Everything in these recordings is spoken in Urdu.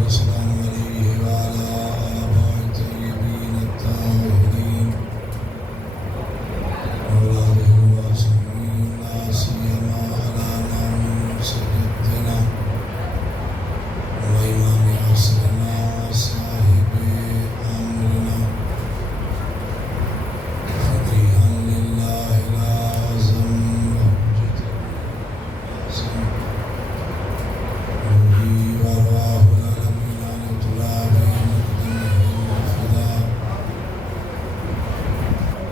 والسلام عليه وعلى آبائه الطيبين الطاهرين وأولاده المعصومين لا سيما على نعم سيدنا وإمام عصرنا وصاحب أمرنا فقيها لله الأعظم وحجة الأعظم روحي وأرواح العالمين عن طلاب مقدمه الفداء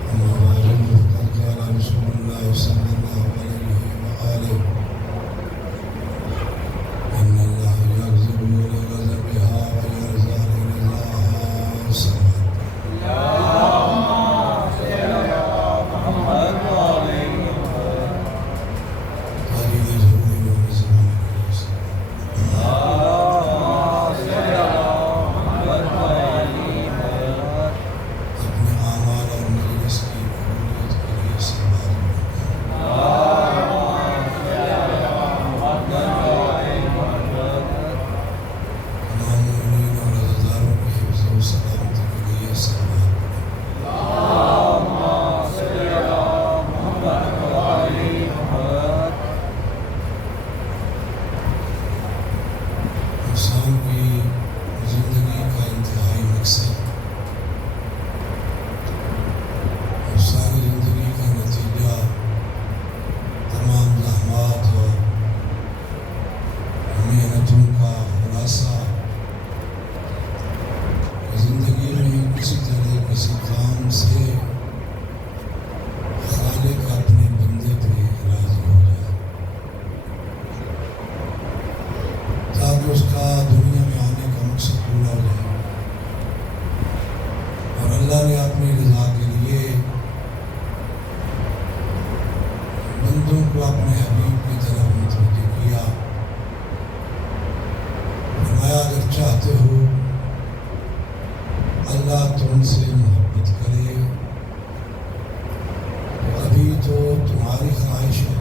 أما بعد فقد قال رسول الله صلى الله عليه وآله إن الله يغضب لغضبها ويرضى لرضاها صلى اپنے اعمال اور مجلس کی قبولیت کے لیے سوال تمام مومنین اور عزاداروں کے حفظ و سلامتی کے لیے سوال انسان کی زندگی کا انتہائی مقصد اور ساری زندگی کا نتیجہ تمام زحمات اور محنتوں کا خلاصہ زندگی میں کسی طرح کسی کام سے خالق اپنے بندے پہ راضی ہو جائے تاکہ اس کا دنیا میں آنے کا مقصد پورا ہو جائے اور اللہ نے اپنی رضا کے لیے بندوں کو اپنے حبیب کی طرف متوجہ کیا فرمایا اگر چاہتے ہو اللہ تم سے محبت کرے تو ابھی تو تمہاری خواہش ہے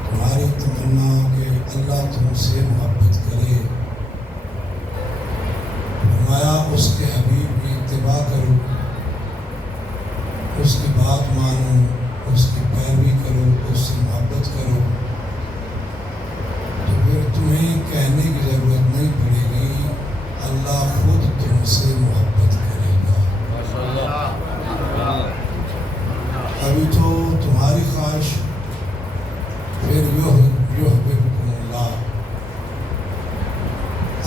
تمہاری تمنا کہ اللہ تم سے محبت کرے فرمایا اس کے حبیب کی اتباع کرو اس کی بات مانو اس کی پیروی کرو اس سے محبت کرو تو پھر تمہیں کہنے کی ضرورت نہیں پڑے گی اللہ خود تم سے محبت کرے گا ابھی تو تمہاری خواہش پھر یحببکم اللہ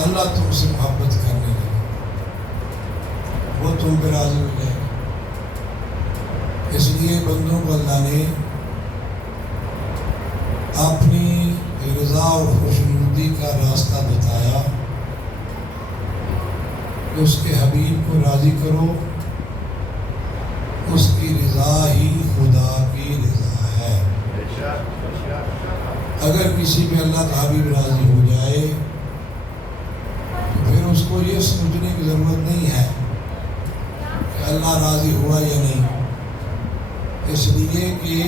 اللہ تم سے محبت کرنے لگے وہ تم پہ راضی ہو جائے اس لیے بندوں کو اللہ نے اپنی رضا اور خوشنودی کا راستہ بتایا کہ اس کے حبیب کو راضی کرو اس کی رضا ہی خدا کی رضا ہے اگر کسی پہ اللہ کا حبیب راضی ہو جائے تو پھر اس کو یہ سمجھنے کی ضرورت نہیں ہے کہ اللہ راضی ہوا یا نہیں اس لیے کہ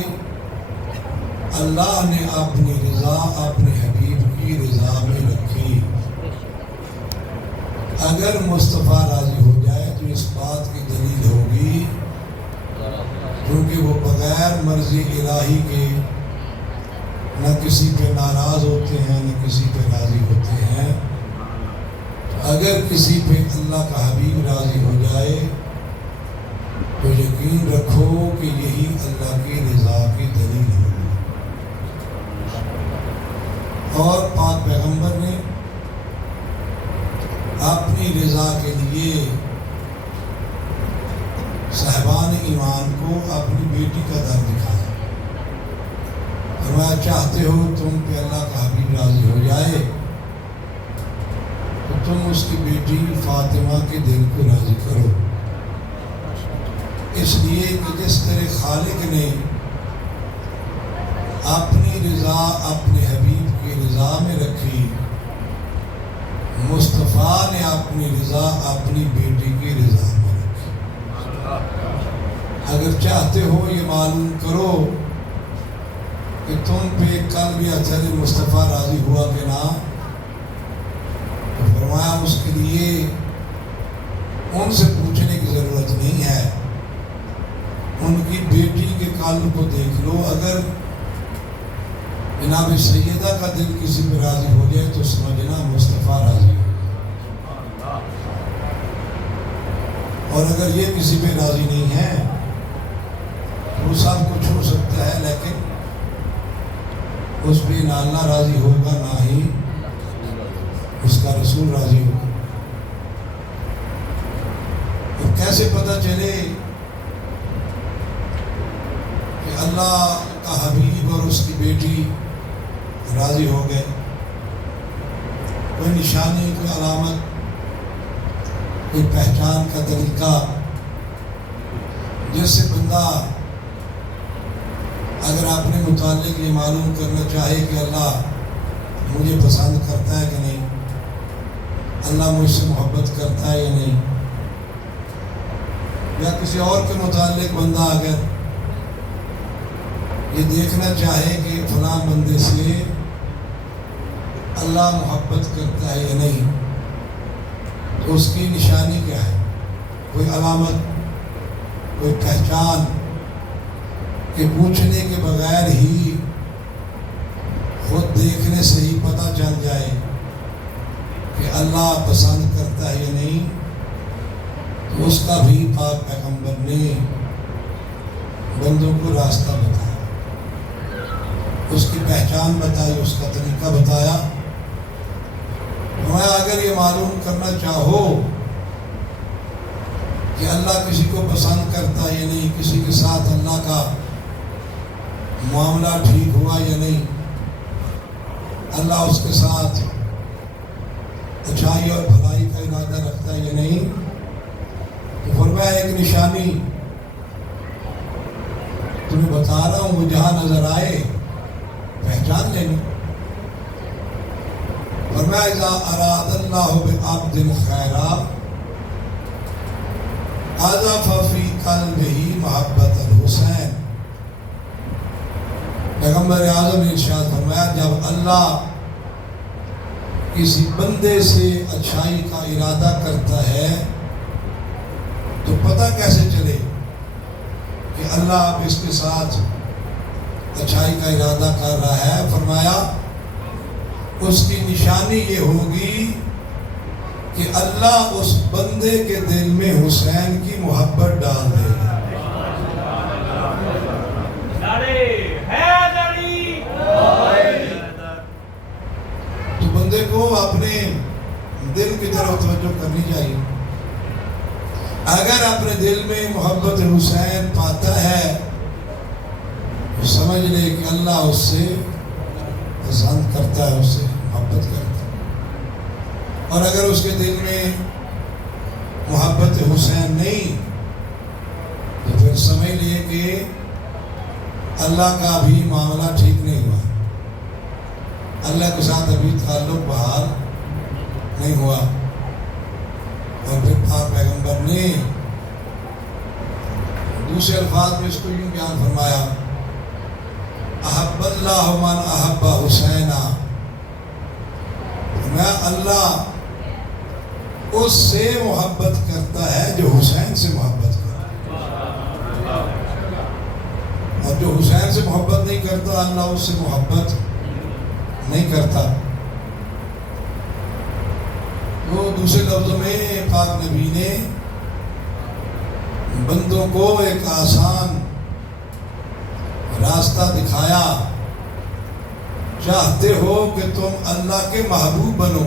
اللہ نے اپنی رضا اپنے حبیب کی رضا میں رکھی اگر مصطفیٰ راضی ہو جائے تو اس بات کی دلیل ہوگی کیونکہ وہ بغیر مرضی الہی کے نہ کسی پہ ناراض ہوتے ہیں نہ کسی پہ راضی ہوتے ہیں اگر کسی پہ اللہ کا حبیب راضی ہو جائے تو یقین رکھو کہ یہی اللہ کی رضا کی دلیل ہوگی اور پاک پیغمبر نے اپنی رضا کے لیے صاحبان ایمان کو اپنی بیٹی کا در دکھایا فرمایا چاہتے ہو تم پہ اللہ کا حبیب راضی ہو جائے تو تم اس کی بیٹی فاطمہ کے دل کو راضی کرو اس لیے کہ جس طرح خالق نے اپنی رضا اپنے حبیب کی رضا میں رکھی مصطفیٰ نے اپنی رضا اپنی بیٹی کی رضا میں رکھی اگر چاہتے ہو یہ معلوم کرو کہ تم پہ قلب یا اثر مصطفیٰ راضی ہوا کہ نہ جناب سیدہ کا دل کسی پہ راضی ہو جائے تو سمجھنا مصطفیٰ راضی ہو گیا، اور اگر یہ کسی پہ راضی نہیں ہے وہ سب کچھ ہو سکتا ہے، لیکن اس پہ نہ اللہ راضی ہوگا نہ ہی اس کا رسول راضی ہوگا۔ تو کیسے پتہ چلے کہ اللہ کا حبیب اور اس کی بیٹی راضی ہو گئے؟ کوئی نشانی، کوئی علامت، کوئی پہچان کا طریقہ جس سے بندہ اگر اپنے متعلق یہ معلوم کرنا چاہے کہ اللہ مجھے پسند کرتا ہے کہ نہیں، اللہ مجھ سے محبت کرتا ہے یا نہیں، یا کسی اور کے متعلق بندہ اگر یہ دیکھنا چاہے کہ فلاں بندے سے اللہ محبت کرتا ہے یا نہیں، تو اس کی نشانی کیا ہے؟ کوئی علامت، کوئی پہچان کہ پوچھنے کے بغیر ہی خود دیکھنے سے ہی پتہ چل جائے کہ اللہ پسند کرتا ہے یا نہیں، تو اس کا بھی پاک پیغمبر نے بندوں کو راستہ بتایا، اس کی پہچان بتائی، اس کا طریقہ بتایا۔ میں اگر یہ معلوم کرنا چاہو کہ اللہ کسی کو پسند کرتا ہے یا نہیں، کسی کے ساتھ اللہ کا معاملہ ٹھیک ہوا یا نہیں، اللہ اس کے ساتھ اچھائی اور بھلائی کا ارادہ رکھتا ہے یا نہیں، تو فرمایا ایک نشانی تمہیں بتا رہا ہوں، وہ جہاں نظر آئے پہچان لینی۔ فرمایا اذا اراد اللہ بعبد خیرا قذف فی قلبہ محبت الحسین۔ پیغمبر اعظم نے ارشاد فرمایا جب اللہ کسی بندے سے اچھائی کا ارادہ کرتا ہے تو پتہ کیسے چلے کہ اللہ اب اس کے ساتھ اچھائی کا ارادہ کر رہا ہے؟ فرمایا اس کی نشانی یہ ہوگی کہ اللہ اس بندے کے دل میں حسین کی محبت ڈال دے گا۔ تو بندے کو اپنے دل کی طرف توجہ کرنی چاہیے۔ اگر اپنے دل میں محبت حسین پاتا ہے تو سمجھ لے کہ اللہ اس سے پسند کرتا ہے، اس سے محبت کرتا ہے۔ اور اگر اس کے دل میں محبت حسین نہیں تو پھر سمجھ لیے کہ اللہ کا بھی معاملہ ٹھیک نہیں ہوا، اللہ کے ساتھ ابھی تعلق بحال نہیں ہوا۔ اور پھر پاک پیغمبر نے دوسرے الفاظ میں اس کو یوں بیان فرمایا احب اللہ من احب حسینہ، میں اللہ اس سے محبت کرتا ہے جو حسین سے محبت کرتا ہے، اور جو حسین سے محبت نہیں کرتا اللہ اس سے محبت نہیں کرتا۔ تو دوسرے لفظوں میں پاک نبی نے بندوں کو ایک آسان راستہ دکھایا، چاہتے ہو کہ تم اللہ کے محبوب بنو،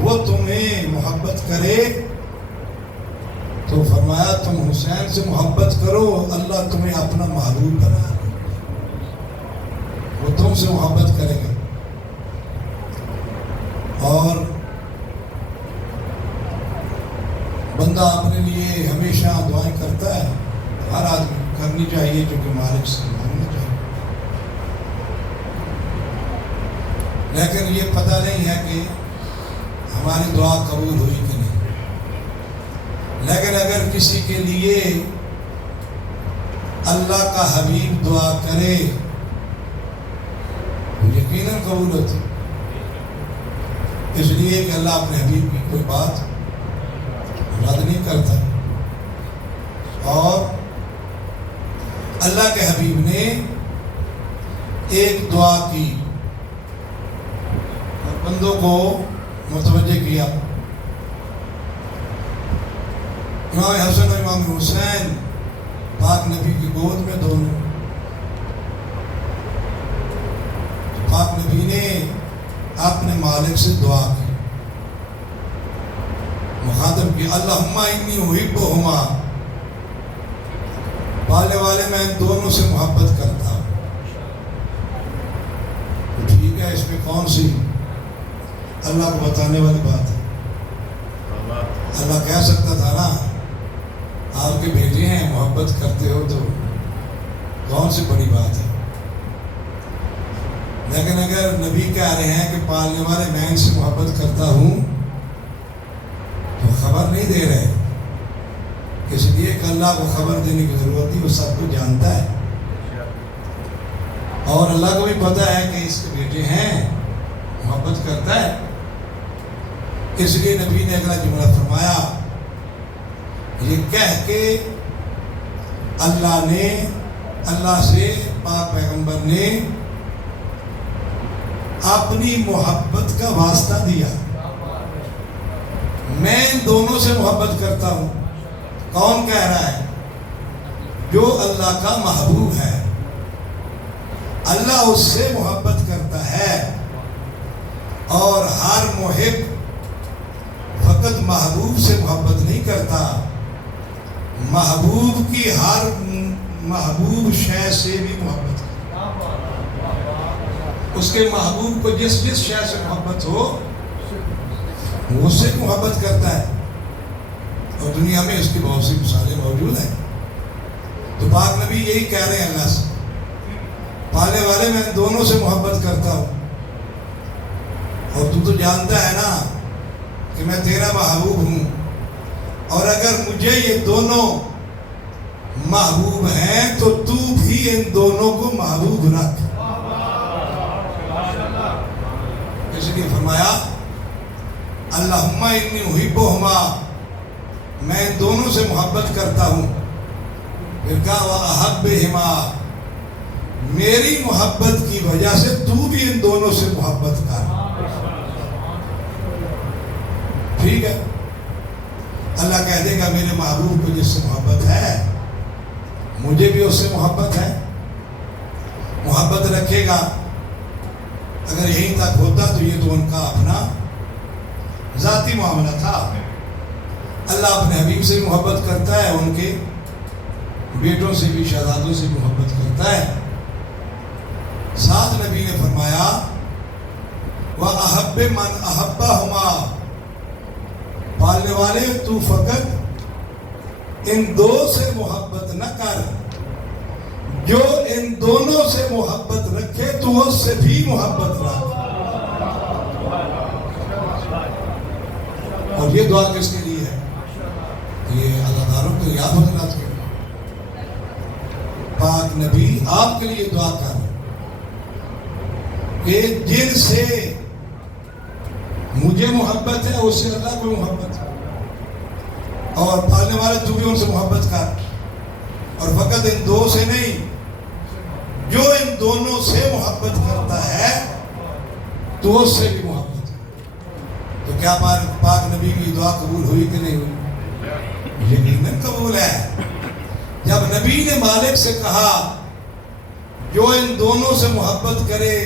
وہ تمہیں محبت کرے تو فرمایا تم حسین سے محبت کرو، اللہ تمہیں اپنا محبوب بنا لے، وہ تم سے محبت کرے گا۔ اور بندہ اپنے لیے ہمیشہ دعائیں کرتا ہے، ہر آدمی کرنی چاہیے جو کہ مالک سے مانگنا چاہیے، لیکن یہ پتہ نہیں ہے کہ ہماری دعا قبول ہوئی کہ نہیں۔ لیکن اگر کسی کے لیے اللہ کا حبیب دعا کرے تو یقیناً قبول ہوتی، اس لیے کہ اللہ اپنے حبیب کی کوئی بات رد نہیں کرتا، اور اللہ کے حبیب نے ایک دعا کی اور بندوں کو متوجہ کیا. امام حسن اور امام حسین پاک نبی کی گود میں دونوں. پاک نبی نے اپنے مالک سے دعا کی، مخاطب کی اللہم انی احبہما، پالنے والے میں ان دونوں سے محبت کرتا ہوں. تو ٹھیک ہے، اس میں کون سی اللہ کو بتانے والی بات ہے؟ اللہ کہہ سکتا تھا نا آپ کے بیٹے ہیں محبت کرتے ہو، تو کون سی بڑی بات ہے. لیکن اگر نبی کہہ رہے ہیں کہ پالنے والے میں ان سے محبت کرتا ہوں، تو خبر نہیں دے رہے، اس لیے کہ اللہ کو خبر دینے کی ضرورت نہیں، وہ سب کو جانتا ہے اور اللہ کو بھی پتہ ہے کہ اس کے بیٹے ہیں محبت کرتا ہے. اس لیے نبی نے اگلا جملہ فرمایا، یہ کہہ کے اللہ سے پاک پیغمبر نے اپنی محبت کا واسطہ دیا. میں ان دونوں سے محبت کرتا ہوں. کون کہہ رہا ہے؟ جو اللہ کا محبوب ہے. اللہ اس سے محبت کرتا ہے، اور ہر محب فقط محبوب سے محبت نہیں کرتا، محبوب کی ہر محبوب شے سے بھی محبت کرتا. اس کے محبوب کو جس شے سے محبت ہو وہ اس سے محبت کرتا ہے. اور دنیا میں اس کی بہت سی مثالیں موجود ہیں. تو پاک نبی یہی کہہ رہے ہیں اللہ سے، پالنے والے میں دونوں سے محبت کرتا ہوں، اور تو جانتا ہے نا کہ میں تیرا محبوب ہوں، اور اگر مجھے یہ دونوں محبوب ہیں تو تو بھی ان دونوں کو محبوب رکھ. اس لیے فرمایا اللہم انی احبہما، میں ان دونوں سے محبت کرتا ہوں. پھر کہا وَأَحَبِّهِمَا، میری محبت کی وجہ سے تو بھی ان دونوں سے محبت کر. ٹھیک ہے، اللہ کہہ دے گا میرے محبوب کو جس سے محبت ہے مجھے بھی اس سے محبت ہے. محبت رکھے گا. اگر یہیں تک ہوتا تو یہ تو ان کا اپنا ذاتی معاملہ تھا. اللہ اپنے حبیب سے محبت کرتا ہے، ان کے بیٹوں سے بھی، شہزادوں سے محبت کرتا ہے. ساتھ نبی نے فرمایا وَأَحَبِّ مَنْ أَحَبَّهُمَا، پالنے والے تو فقط ان دو سے محبت نہ کر، جو ان دونوں سے محبت رکھے تو اس سے بھی محبت رکھ. اور یہ دعا کس کے لیے ہے؟ یہ اللہ داروں کو یاد رکھنا چاہیے. پاک نبی آپ کے لیے دعا کر کہ جن سے مجھے محبت ہے اس سے اللہ کو محبت ہے، اور پالنے والے تو بھی ان سے محبت کر. اور فقط ان دو سے نہیں، جو ان دونوں سے محبت کرتا ہے تو اس سے بھی محبت. تو کیا پاک نبی کی دعا قبول ہوئی کہ نہیں ہوئی؟ یقیناً قبول ہے. جب نبی نے مالک سے کہا جو ان دونوں سے محبت کرے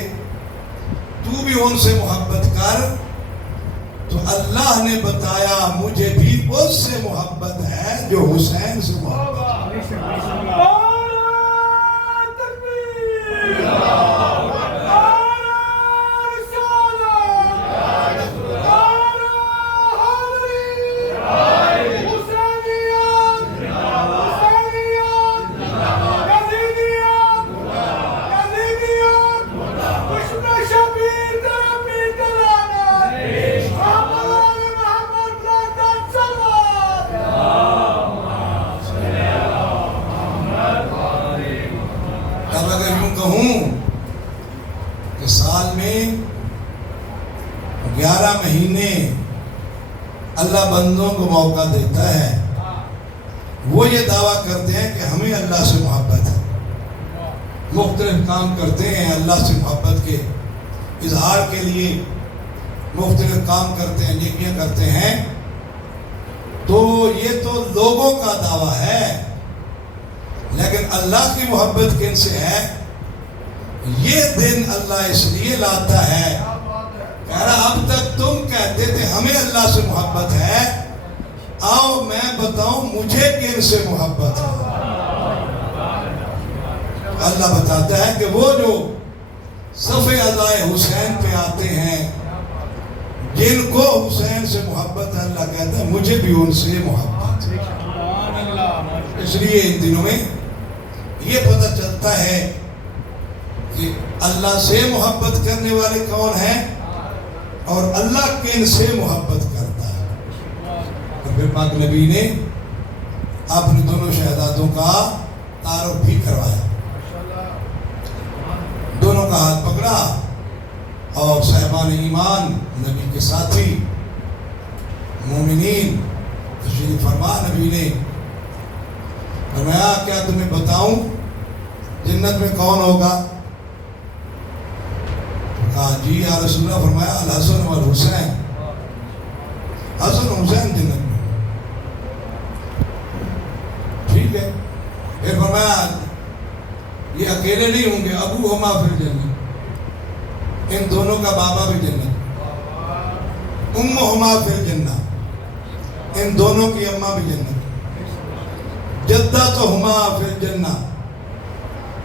تو بھی ان سے محبت کر، تو اللہ نے بتایا مجھے بھی اس سے محبت ہے جو حسین سے محبت ہے. کہ سال میں 11 مہینے اللہ بندوں کو موقع دیتا ہے، وہ یہ دعویٰ کرتے ہیں کہ ہمیں اللہ سے محبت ہے. مختلف کام کرتے ہیں اللہ سے محبت کے اظہار کے لیے، مختلف کام کرتے ہیں، نیکیاں کرتے ہیں، تو یہ تو لوگوں کا دعویٰ ہے، لیکن اللہ کی محبت کن سے ہے؟ یہ دن اللہ اس لیے لاتا ہے، کہہ رہا اب تک تم کہتے تھے ہمیں اللہ سے محبت ہے، آؤ میں بتاؤں مجھے کن سے محبت ہے۔ اللہ بتاتا ہے کہ وہ جو صف عزائے حسین پہ آتے ہیں، جن کو حسین سے محبت ہے، اللہ کہتا ہے مجھے بھی ان سے محبت ہے۔ اس لیے ان دنوں میں یہ پتہ چلتا ہے کہ اللہ سے محبت کرنے والے کون ہیں اور اللہ کن سے محبت کرتا ہے۔ اور پھر پاک نبی نے اپنے دونوں شہزادوں کا تعارف بھی کروایا، دونوں کا ہاتھ پکڑا اور صاحبان ایمان، نبی کے ساتھی، مومنین تشریف فرما، نبی نے فرمایا کیا تمہیں بتاؤں جنت میں کون ہوگا؟ کہا جی یا رسول اللہ۔ فرمایا الحسن والحسین، حسن حسین جنت میں۔ ٹھیک ہے، پھر فرمایا یہ اکیلے نہیں ہوں گے، ابو ہما فی الجنہ، ان دونوں کا بابا بھی جنت، ام ہما فی الجنہ، ان دونوں کی اماں بھی جنت، جدہ تو ہما فی الجنہ،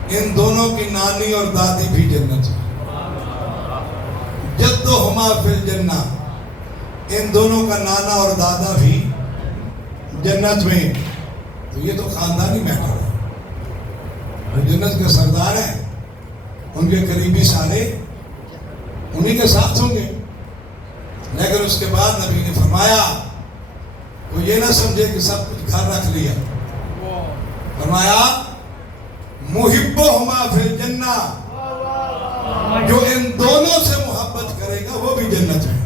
ان دونوں کی نانی اور دادی بھی جنت، جدو ہما فی الجنہ، ان دونوں کا نانا اور دادا بھی جنت میں۔ تو یہ تو خاندانی میٹر ہے، وہ جنت کے سردار ہیں، ان کے قریبی سارے انہی کے ساتھ ہوں گے۔ لیکن اس کے بعد نبی نے فرمایا وہ یہ نہ سمجھے کہ سب کچھ گھر رکھ لیا، فرمایا محبہما فی الجنہ، جو ان دونوں سے محبت کرے گا وہ بھی جنت میں۔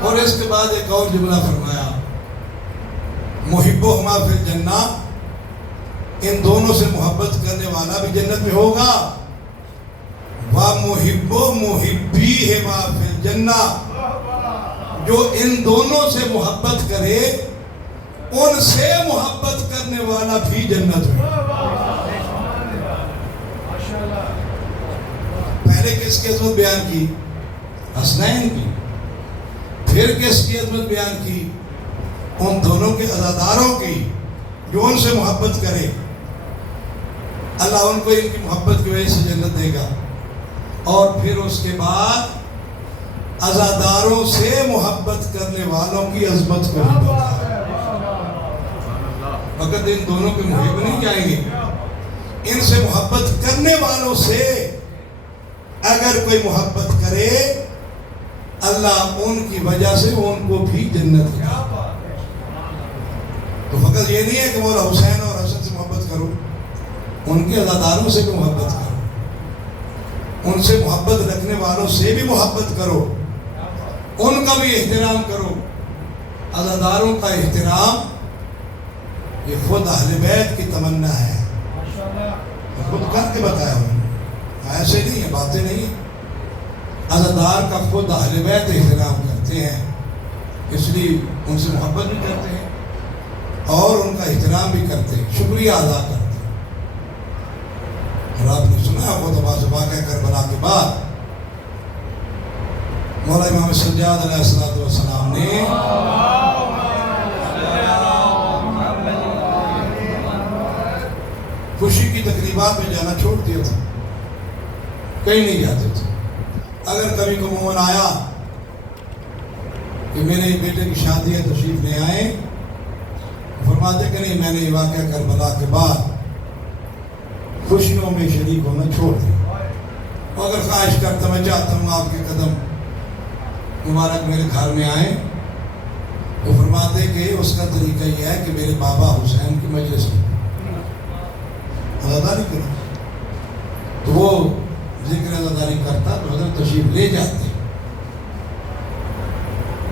اور اس کے بعد ایک اور جملہ فرمایا محبہما فی الجنہ، ان دونوں سے محبت کرنے والا بھی جنت میں ہوگا، وَمُحِبُّ مُحِبِّیہما فی الجنہ، جو ان دونوں سے محبت کرے ان سے محبت کرنے والا بھی جنت میں۔ پہلے کس کی عظمت بیان کی؟ حسنین کی۔ پھر کس کی عظمت بیان کی؟ ان دونوں کے عزاداروں کی، جو ان سے محبت کرے اللہ ان کو ان کی محبت کی وجہ سے جنت دے گا۔ اور پھر اس کے بعد عزاداروں سے محبت کرنے والوں کی عظمت کو بھی بتایا۔ فقط ان دونوں کے محب نہیں جائیں گے، ان سے محبت کرنے والوں سے اگر کوئی محبت کرے اللہ ان کی وجہ سے ان کو بھی جنت دے گا۔ تو فقط یہ نہیں ہے کہ مولا حسین اور حسن سے محبت کرو، ان کے عزاداروں سے بھی محبت کرو، ان سے محبت رکھنے والوں سے بھی محبت کرو، ان کا بھی احترام کرو۔ عزاداروں کا احترام یہ خود اہل بیت کی تمنا ہے، خود کر کے بتایا ہوں، ایسے نہیں ہے، باتیں نہیں ہیں۔ عزادار کا خود اہل بیت احترام کرتے ہیں، اس لیے ان سے محبت بھی کرتے ہیں اور ان کا احترام بھی کرتے ہیں، شکریہ ادا کرتے ہیں۔ اور آپ نے سنا خود واقعہ کربلا کے بعد مولا امام سجاد علیہ السلام نے خوشی کی تقریبات میں جانا چھوڑ دیا تھا، کہیں نہیں جاتے تھے۔ اگر کبھی کو مومن آیا کہ میرے بیٹے کی شادی ہے تشریف لے آئیں، فرماتے کہ نہیں میں نے یہ واقعہ کربلا کے بعد خوشیوں میں شریک ہونا چھوڑ دیا، اور اگر خواہش کرتا میں چاہتا ہوں آپ کے قدم مبارک میرے گھر میں آئیں وہ فرماتے کہ اس کا طریقہ یہ ہے کہ میرے بابا حسین کی مجلس میں عزاداری کرو، تو وہ ذکر عزاداری کرتا تو حضرت تشریف لے جاتے،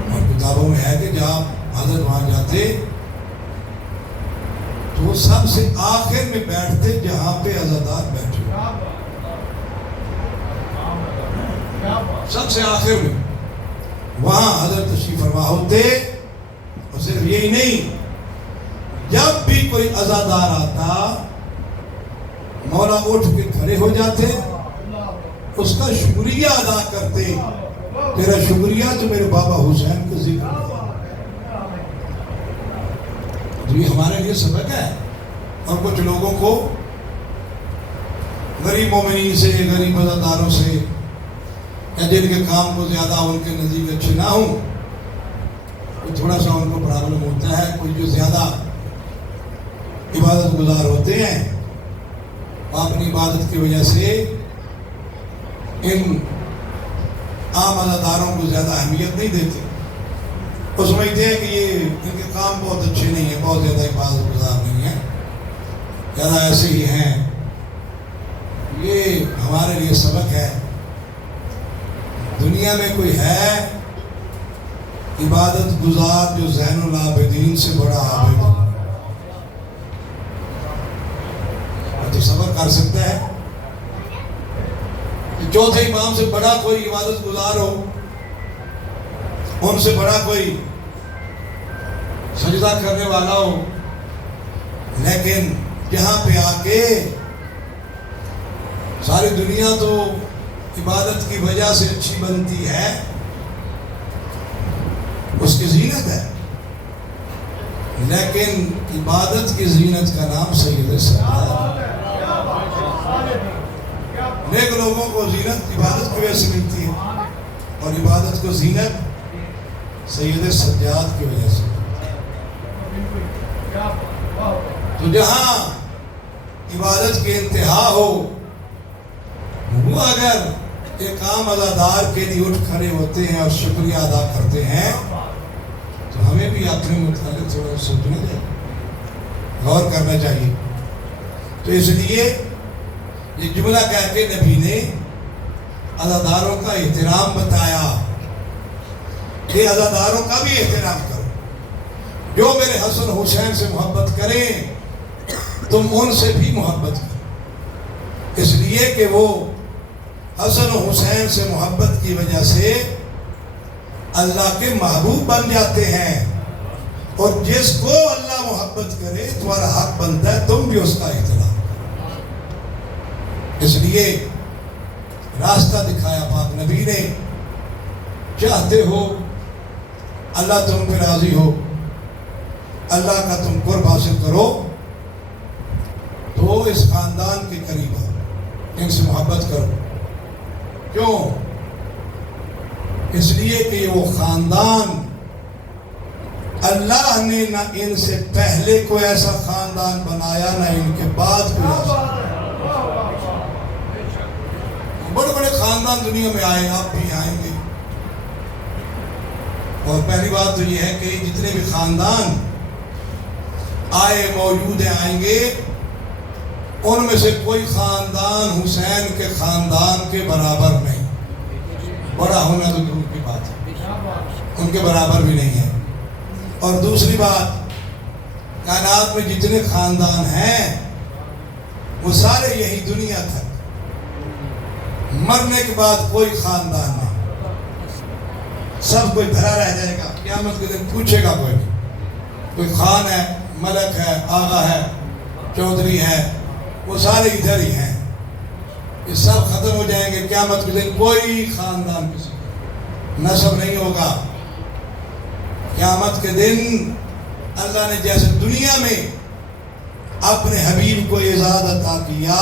اور کتابوں میں ہے کہ جب حضرت وہاں جاتے تو وہ سب سے آخر میں بیٹھتے جہاں پہ عزادار بیٹھے، سب سے آخر میں وہاں حضرت تشریف فرما ہوتے۔ اور صرف یہی نہیں، جب بھی کوئی عزادار آتا مولا اٹھ کے کھڑے ہو جاتے، اس کا شکریہ ادا کرتے، تیرا شکریہ تو میرے بابا حسین کا ذکر ہے۔ تو یہ ہمارے لیے سبق ہے۔ اور کچھ لوگوں کو غریب مومنین سے، غریب عزاداروں سے، یا جن کے کام کو زیادہ ان کے نزدیک اچھے نہ ہوں، تو تھوڑا سا ان کو پرابلم ہوتا ہے۔ کوئی جو زیادہ عبادت گزار ہوتے ہیں، اپنی عبادت کی وجہ سے ان عام عزاداروں کو زیادہ اہمیت نہیں دیتے، وہ سمجھتے ہیں کہ یہ ان کے کام بہت اچھے نہیں ہیں، بہت زیادہ عبادت گزار نہیں ہیں، زیادہ ایسے ہی ہیں۔ یہ ہمارے لیے سبق ہے، دنیا میں کوئی ہے عبادت گزار جو زین العابدین سے بڑا عابد ہے؟ تو صبر کر سکتا ہے کہ چوتھے امام سے بڑا کوئی عبادت گزار ہو، ان سے بڑا کوئی سجدہ کرنے والا ہو، لیکن جہاں پہ آ کے ساری دنیا تو عبادت کی وجہ سے اچھی بنتی ہے، اس کی زینت ہے، لیکن عبادت کی زینت کا نام سید سجاد ہے۔ نیک لوگوں کو زینت عبادت کی وجہ سے ملتی ہے، اور عبادت کو زینت سید سجاد کی وجہ سے۔ تو جہاں عبادت کی انتہا ہو، وہ اگر ایک عام عزادار کے لیے اٹھ کھڑے ہوتے ہیں اور شکریہ ادا کرتے ہیں، تو ہمیں بھی اپنے متعلق تھوڑا سوچنا چاہیے، غور کرنا چاہیے۔ تو اس لیے یہ جملہ کہہ کے نبی نے عزاداروں کا احترام بتایا کہ عزاداروں کا بھی احترام کرو، جو میرے حسن حسین سے محبت کریں تم ان سے بھی محبت کرو، اس لیے کہ وہ حسن و حسین سے محبت کی وجہ سے اللہ کے محبوب بن جاتے ہیں، اور جس کو اللہ محبت کرے تمہارا حق بنتا ہے تم بھی اس کا احترام کرو۔ اس لیے راستہ دکھایا پاک نبی نے، چاہتے ہو اللہ تم پہ راضی ہو، اللہ کا تم قرب حاصل کرو، تو اس خاندان کے قریب ہو، ان سے محبت کرو۔ کیوں؟ اس لیے کہ وہ خاندان اللہ نے نہ ان سے پہلے کوئی ایسا خاندان بنایا، نہ ان کے بعد کوئی ایسا۔ بڑے بڑے خاندان دنیا میں آئے، آپ بھی آئیں گے، اور پہلی بات تو یہ ہے کہ جتنے بھی خاندان آئے موجود ہیں آئیں گے، ان میں سے کوئی خاندان حسین کے خاندان کے برابر نہیں، بڑا ہونا تو دور کی بات ہے، ان کے برابر بھی نہیں ہے۔ اور دوسری بات، کائنات میں جتنے خاندان ہیں وہ سارے یہی دنیا تک، مرنے کے بعد کوئی خاندان نہیں، سب کوئی بھرا رہ جائے گا، قیامت کے دن پوچھے گا کوئی نہیں، کوئی خان ہے، ملک ہے، آغا ہے، چودھری ہے، وہ سارے ادھر ہی ہیں، یہ سب ختم ہو جائیں گے۔ قیامت کے دن کوئی خاندان کسی نسب نہیں ہوگا۔ قیامت کے دن اللہ نے جیسے دنیا میں اپنے حبیب کو اعزاز عطا کیا،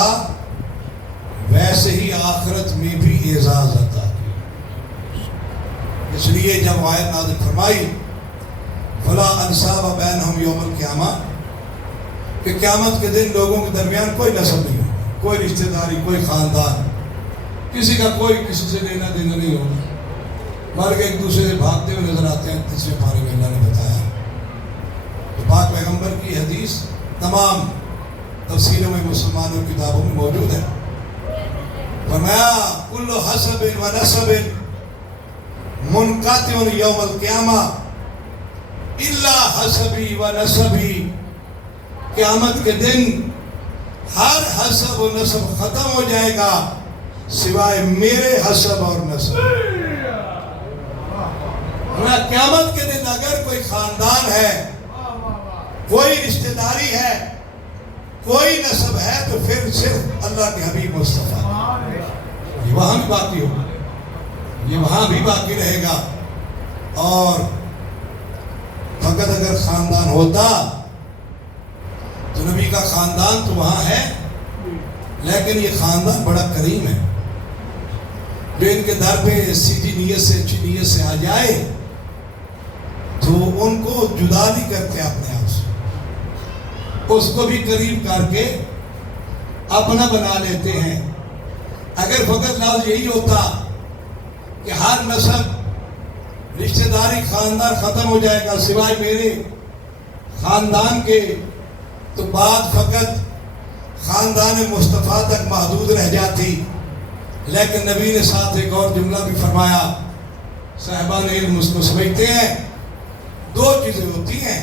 ویسے ہی آخرت میں بھی اعزاز عطا کیا۔ اس لیے جب آیت نازل فرمائی فلا انصاب بینہم یوم القیامہ، کہ قیامت کے دن لوگوں کے درمیان کوئی نسب نہیں ہوگا، کوئی رشتہ داری، کوئی خاندان، کسی کا کوئی کسی سے لینا دینا نہیں ہوگا، مر کے ایک دوسرے سے بھاگتے ہوئے نظر آتے ہیں۔ تیسرے پارے میں اللہ نے بتایا پاک پیغمبر کی حدیث تمام تفسیروں میں مسلمانوں کی کتابوں میں موجود ہے. فرمایا کل حسب و نسب منقطع یوم القیامہ الا حسبی و نسبی. قیامت کے دن ہر حسب و نسب ختم ہو جائے گا سوائے میرے حسب اور نسب. قیامت کے دن اگر کوئی خاندان ہے، کوئی رشتہ داری ہے، کوئی نسب ہے، تو پھر صرف اللہ کے حبیب مصطفیٰ. یہ وہاں بھی باقی ہوگا، یہ وہاں بھی باقی رہے گا. اور فقط اگر خاندان ہوتا تو نبی کا خاندان تو وہاں ہے، لیکن یہ خاندان بڑا کریم ہے. جو ان کے در پہ سیدھی نیت سے، اچھی نیت سے آ جائے تو ان کو جدا نہیں کرتے اپنے آپ سے، اس کو بھی قریب کر کے اپنا بنا لیتے ہیں. اگر فقط لفظ یہی ہوتا کہ ہر نسب رشتہ داری خاندان ختم ہو جائے گا سوائے میرے خاندان کے، تو بات فقط خاندان مصطفیٰ تک محدود رہ جاتی. لیکن نبی نے ساتھ ایک اور جملہ بھی فرمایا. صاحبان علم اس کو سمجھتے ہیں دو چیزیں ہوتی ہیں،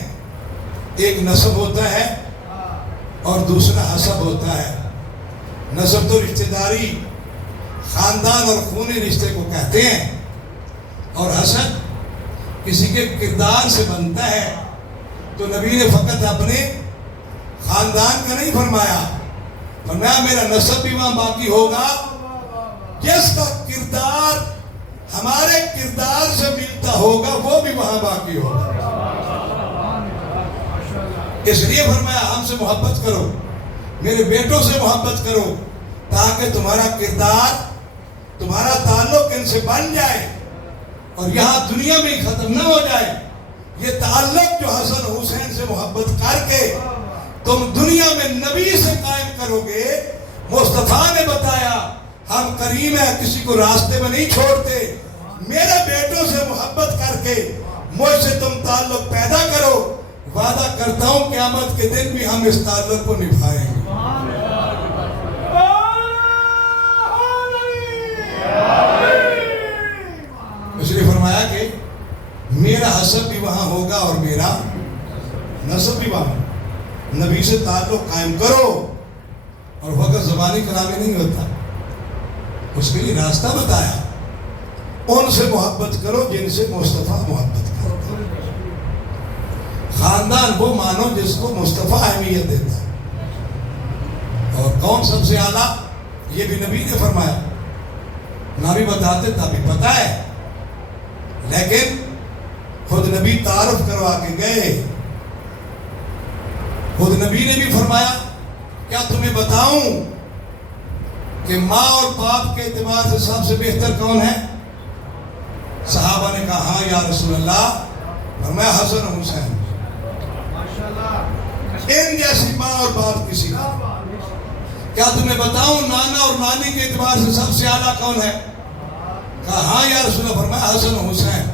ایک نسب ہوتا ہے اور دوسرا حسب ہوتا ہے. نسب تو رشتہ داری، خاندان اور خونی رشتے کو کہتے ہیں، اور حسب کسی کے کردار سے بنتا ہے. تو نبی نے فقط اپنے خاندان کا نہیں فرمایا، فرمایا میرا نسب بھی وہاں باقی ہوگا. جس کا کردار ہمارے کردار سے ملتا ہوگا وہ بھی وہاں باقی ہوگا. اس لیے فرمایا ہم سے محبت کرو، میرے بیٹوں سے محبت کرو، تاکہ تمہارا کردار، تمہارا تعلق ان سے بن جائے اور یہاں دنیا میں ہی ختم نہ ہو جائے. یہ تعلق جو حسن حسین سے محبت کر کے تم دنیا میں نبی سے قائم کرو گے. مصطفیٰ نے بتایا ہم کریم ہیں، کسی کو راستے میں نہیں چھوڑتے. میرے بیٹوں سے محبت کر کے مجھ سے تم تعلق پیدا کرو. وعدہ کرتا ہوں قیامت کے دن بھی ہم اس تعلق کو نبھائیں گے. اس لیے فرمایا کہ میرا حسب بھی وہاں ہوگا اور میرا نسب بھی وہاں. نبی سے تعلق قائم کرو، اور وقت زبانی کلامی نہیں ہوتا، اس کے لیے راستہ بتایا. ان سے محبت کرو جن سے مصطفیٰ محبت کرتا ہے. خاندان وہ مانو جس کو مصطفیٰ اہمیت دیتا ہے. اور کون سب سے اعلیٰ، یہ بھی نبی نے فرمایا. نہ بھی بتاتے تبھی پتہ ہے، لیکن خود نبی تعارف کروا کے گئے. خود نبی نے بھی فرمایا کیا تمہیں بتاؤں کہ ماں اور باپ کے اعتبار سے سب سے بہتر کون ہے؟ صحابہ نے کہا ہاں یا رسول اللہ. فرمایا حسن و حسین. ان جیسی ماں اور باپ کسی کا. کیا تمہیں بتاؤں نانا اور نانی کے اعتبار سے سب سے اعلیٰ کون ہے؟ کہا ہاں یا رسول اللہ. فرمایا حسن و حسین.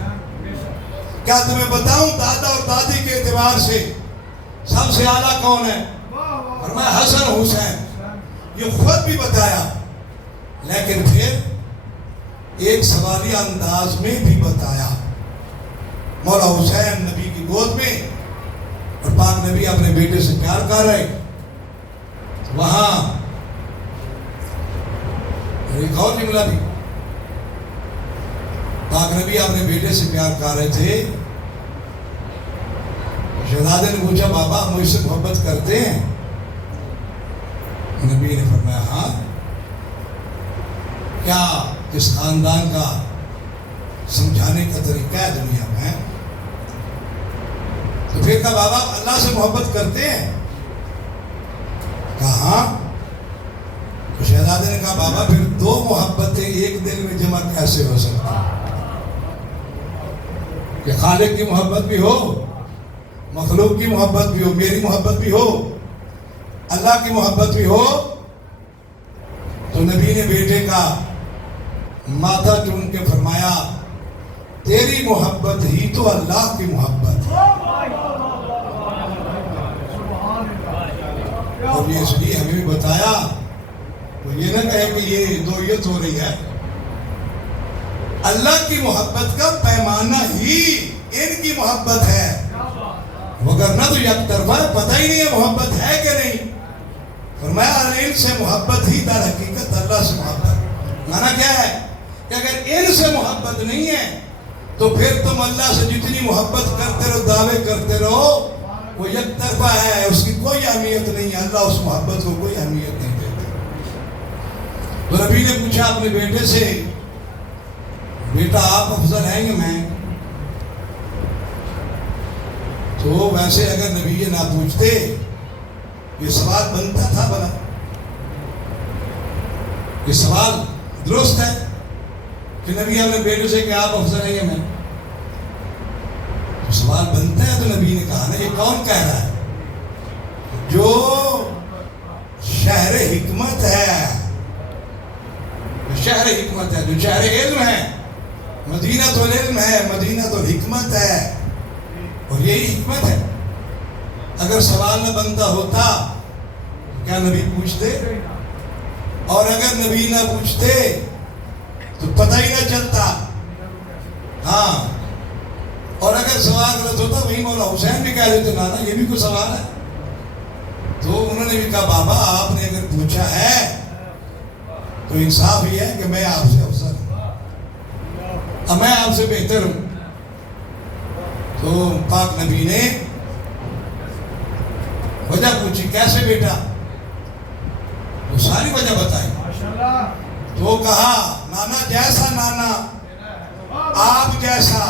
کیا تمہیں بتاؤں دادا اور دادی کے اعتبار سے سب سے اعلیٰ کون ہے؟ فرمایا حسن و حسین. یہ خود بھی بتایا، لیکن پھر ایک سوالیہ انداز میں بھی بتایا. مولا حسین نبی کی گود میں، اور پاک نبی اپنے بیٹے سے پیار کر رہے. وہاں ایک اور جملہ بھی، پاک نبی اپنے بیٹے سے پیار کر رہے تھے. شہزادے نے پوچھا بابا مجھ سے محبت کرتے ہیں؟ نبی نے فرمایا ہاں. کیا اس خاندان کا سمجھانے کا طریقہ ہے دنیا میں؟ تو پھر کہا بابا اللہ سے محبت کرتے ہیں؟ کہا ہاں. تو شہزادے نے کہا بابا پھر دو محبتیں ایک دل میں جمع کیسے ہو سکتی کہ خالق کی محبت بھی ہو، مخلوق کی محبت بھی ہو، میری محبت بھی ہو، اللہ کی محبت بھی ہو. تو نبی نے بیٹے کا ماتھا چوم کے فرمایا تیری محبت ہی تو اللہ کی محبت ہے. اور یہ اس لیے ہمیں بھی بتایا تو یہ نہ کہے کہ یہ دوئیت ہو رہی ہے. اللہ کی محبت کا پیمانہ ہی ان کی محبت ہے، وگرنہ تو یک طرفہ پتہ ہی نہیں ہے محبت ہے کہ نہیں. فرمایا ان سے محبت ہی در حقیقت اللہ سے محبت. مانا کیا ہے کہ اگر ان سے محبت نہیں ہے تو پھر تم اللہ سے جتنی محبت کرتے رہو، دعوے کرتے رہو، وہ یک طرفہ ہے، اس کی کوئی اہمیت نہیں ہے. اللہ اس محبت کو کوئی اہمیت نہیں دیتا. تو نبی نے پوچھا اپنے بیٹے سے، بیٹا آپ افضل ہیں کہ میں؟ تو ویسے اگر نبی یہ نہ پوچھتے یہ سوال بنتا تھا بنا؟ یہ سوال درست ہے کہ نبی اپنے بیٹے سے کہ آپ افضل ہیں یا میں؟ تو سوال بنتا ہے. تو نبی نے کہا نا یہ کون کہہ رہا ہے؟ جو شہر حکمت ہے، شہر حکمت ہے، جو شہر علم ہے، مدینہ تو علم ہے، مدینہ تو حکمت ہے، اور یہی حکمت ہے. اگر سوال نہ بنتا ہوتا کیا نبی پوچھتے؟ اور اگر نبی نہ پوچھتے تو پتہ ہی نہ چلتا. ہاں، اور اگر سوال غلط ہوتا وہی مولا حسین بھی کہہ دیتے نانا یہ بھی کوئی سوال ہے. تو انہوں نے بھی کہا بابا آپ نے اگر پوچھا ہے تو انصاف یہ ہے کہ میں آپ سے افضل ہوں، میں آپ سے بہتر ہوں. تو پاک نبی نے وجہ پوچھی کیسے بیٹا؟ تو ساری وجہ بتائی. تو کہا نانا جیسا نانا آپ جیسا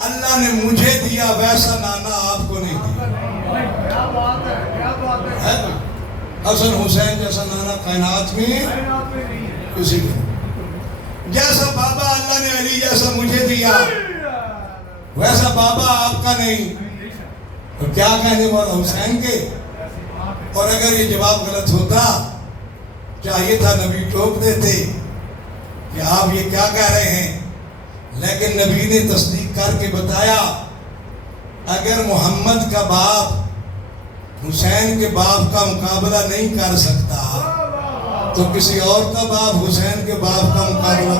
اللہ نے مجھے دیا ویسا نانا آپ کو نہیں دیا. حسن حسین جیسا نانا کائنات میں کسی کو. جیسا بابا اللہ نے علی جیسا مجھے دیا ویسا بابا آپ کا نہیں. تو کیا کہنے والا حسین کے؟ اور اگر یہ جواب غلط ہوتا چاہیے تھا نبی ٹوک دیتے کہ آپ یہ کیا کہہ رہے ہیں. لیکن نبی نے تصدیق کر کے بتایا اگر محمد کا باپ حسین کے باپ کا مقابلہ نہیں کر سکتا تو کسی اور کا باپ حسین کے باپ کا مقابلہ.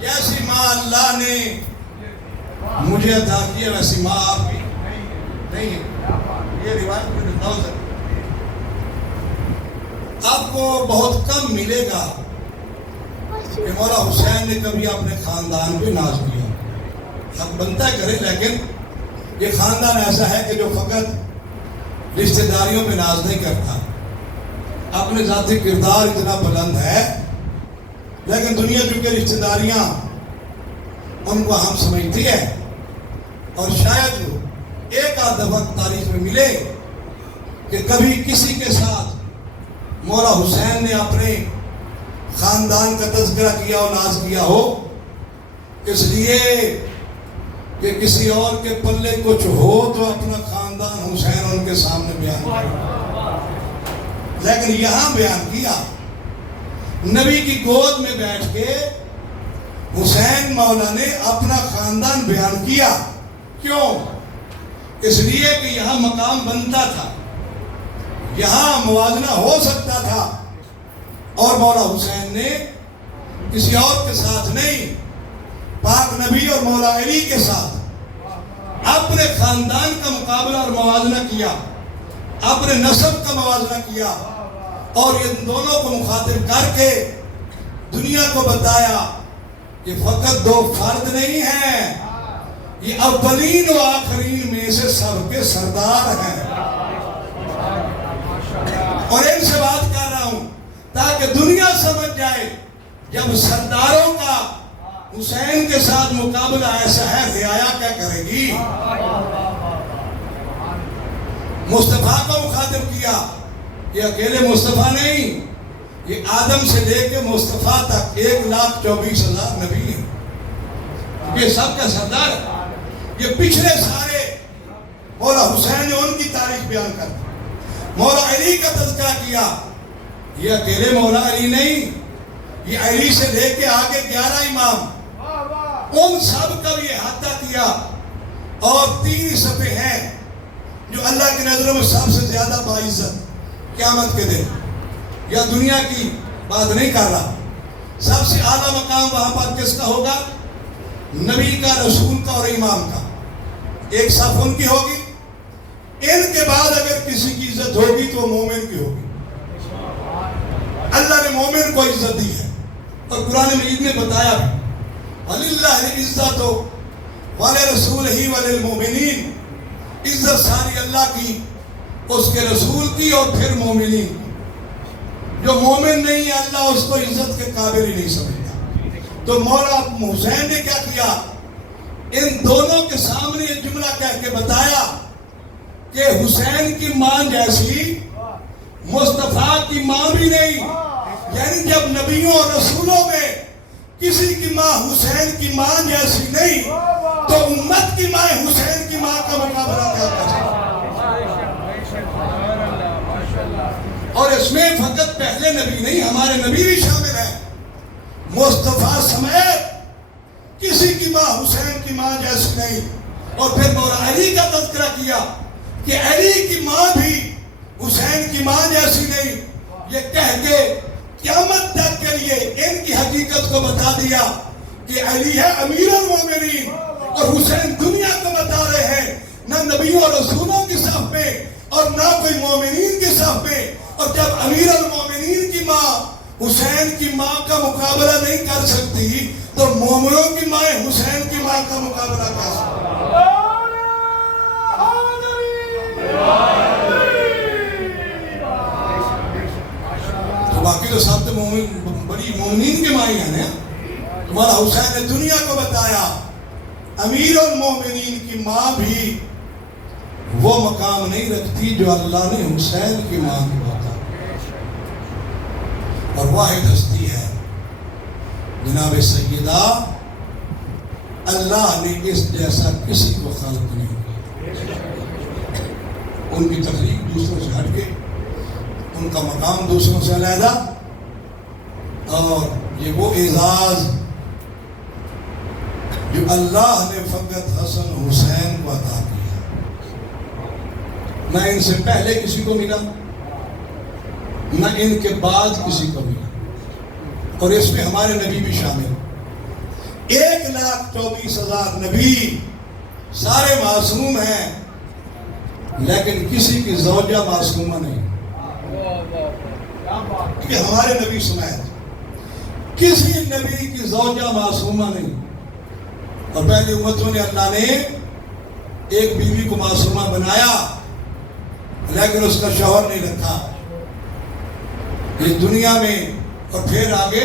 جیسی ماں اللہ نے مجھے عطا کیا ویسی ماں آپ کی نہیں ہے. یہ روایت میں لفظ ہے. آپ کو بہت کم ملے گا کہ مولا حسین نے کبھی اپنے خاندان پہ ناز کیا. اب بنتا کرے لیکن یہ خاندان ایسا ہے کہ جو فقط رشتہ داریوں پہ ناز نہیں کرتا. اپنے ذاتی کردار اتنا بلند ہے لیکن دنیا چونکہ رشتہ داریاں ان کو ہم سمجھتی ہے. اور شاید ایک آدھ دفعہ تاریخ میں ملے کہ کبھی کسی کے ساتھ مولا حسین نے اپنے خاندان کا تذکرہ کیا اور ناز کیا ہو، اس لیے کہ کسی اور کے پلے کچھ ہو تو اپنا خاندان حسین ان کے سامنے بیان کیا. لیکن یہاں بیان کیا نبی کی گود میں بیٹھ کے حسین مولا نے اپنا خاندان بیان کیا. کیوں؟ اس لیے کہ یہاں مقام بنتا تھا، یہاں موازنہ ہو سکتا تھا، اور مولا حسین نے کسی اور کے ساتھ نہیں، پاک نبی اور مولا علی کے ساتھ اپنے خاندان کا مقابلہ اور موازنہ کیا، اپنے نسب کا موازنہ کیا، اور ان دونوں کو مخاطب کر کے دنیا کو بتایا کہ فقط دو فرد نہیں ہیں، یہ اولین و آخرین میں سے سب کے سردار ہیں. اور ان سے بات کر رہا ہوں تاکہ دنیا سمجھ جائے جب سرداروں کا حسین کے ساتھ مقابلہ ایسا ہے رعایا کیا کرے گی. مصطفیٰ کو مخاطب کیا، یہ اکیلے مصطفیٰ نہیں، یہ آدم سے لے کے مصطفیٰ تک 1,24,000 نبی ہیں، یہ سب کا سردار ہے۔ یہ پچھلے سارے مولا حسین نے ان کی تاریخ بیان کر دی، مولا علی کا تذکرہ کیا۔ یہ اکیلے مولا علی نہیں، یہ علی سے لے کے آگے 11 امام، ان سب کا بھی احاطہ کیا۔ اور 3 صفحے ہیں جو اللہ کی نظروں میں سب سے زیادہ باعزت قیامت کے دن، یا دنیا کی بات نہیں کر رہا، سب سے اعلیٰ مقام وہاں پر کس کا ہوگا؟ نبی کا، رسول کا اور امام کا۔ ایک صف ان کی ہوگی، ان کے بعد اگر کسی کی عزت ہوگی تو مومن کی ہوگی۔ اللہ نے مومن کو عزت دی ہے، اور قرآن مجید نے بتایا بھی، وَلِلَّهِ الْعِزَّةُ وَلِرَسُولِهِ وَلِلْمُؤْمِنِينَ، عزت ساری اللہ کی، اس کے رسول کی اور پھر مومنین کی۔ جو مومن نہیں ہے اللہ اس کو عزت کے قابل ہی نہیں سمجھتا۔ تو مولا حسین نے کیا کیا؟ ان دونوں کے سامنے یہ جملہ کہہ کے بتایا کہ حسین کی ماں جیسی مصطفیٰ کی ماں بھی نہیں۔ یعنی جب نبیوں اور رسولوں میں کسی کی ماں حسین کی ماں جیسی نہیں، تو امت کی ماں حسین کی ماں کا مقابلہ کیا کر سکتا؟ اور اس میں فقط پہلے نبی نہیں، ہمارے نبی بھی شامل ہیں۔ مصطفیٰ سمیت کسی کی ماں حسین کی ماں جیسی نہیں۔ اور پھر مولا علی کا تذکرہ کیا کہ علی کی ماں بھی حسین کی ماں جیسی نہیں۔ یہ کہہ کے قیامت تک کے لیے ان کی حقیقت کو بتا دیا کہ علی ہے امیر المومنین، اور حسین دنیا کو بتا رہے ہیں نہ نبیوں اور رسولوں کی صف میں اور نہ کوئی مومنین کی صف میں۔ اور جب امیر المومنین کی ماں حسین کی ماں کا مقابلہ نہیں کر سکتی تو مومنوں کی ماں حسین کی ماں کا مقابلہ کر سکتی؟ تو باقی تو سب تو بڑی مومنین کی ماں ہی ہیں۔ تمہارا حسین نے دنیا کو بتایا امیر المومنین کی ماں بھی وہ مقام نہیں رکھتی جو اللہ نے حسین کی ماں کی بات۔ اور واحد ہستی ہے جناب سیدہ، اللہ نے اس جیسا کسی کو خلق نہیں کیا۔ ان کی تخلیق دوسروں سے ہٹ کے، ان کا مقام دوسروں سے علیحدہ، اور یہ وہ اعزاز جو اللہ نے فقط حسن حسین کو عطا کیا، نہ ان سے پہلے کسی کو ملا نہ ان کے بعد کسی کو ملا۔ اور اس میں ہمارے نبی بھی شامل، 1,24,000 نبی سارے معصوم ہیں، لیکن کسی کی زوجہ معصومہ نہیں، کہ ہمارے نبی سمیت کسی نبی کی زوجہ معصومہ نہیں۔ اور پہلی امتوں نے اللہ نے ایک بیوی کو معصومہ بنایا، لیکن اس کا شوہر نہیں رکھا۔ یہ دنیا میں، اور پھر آگے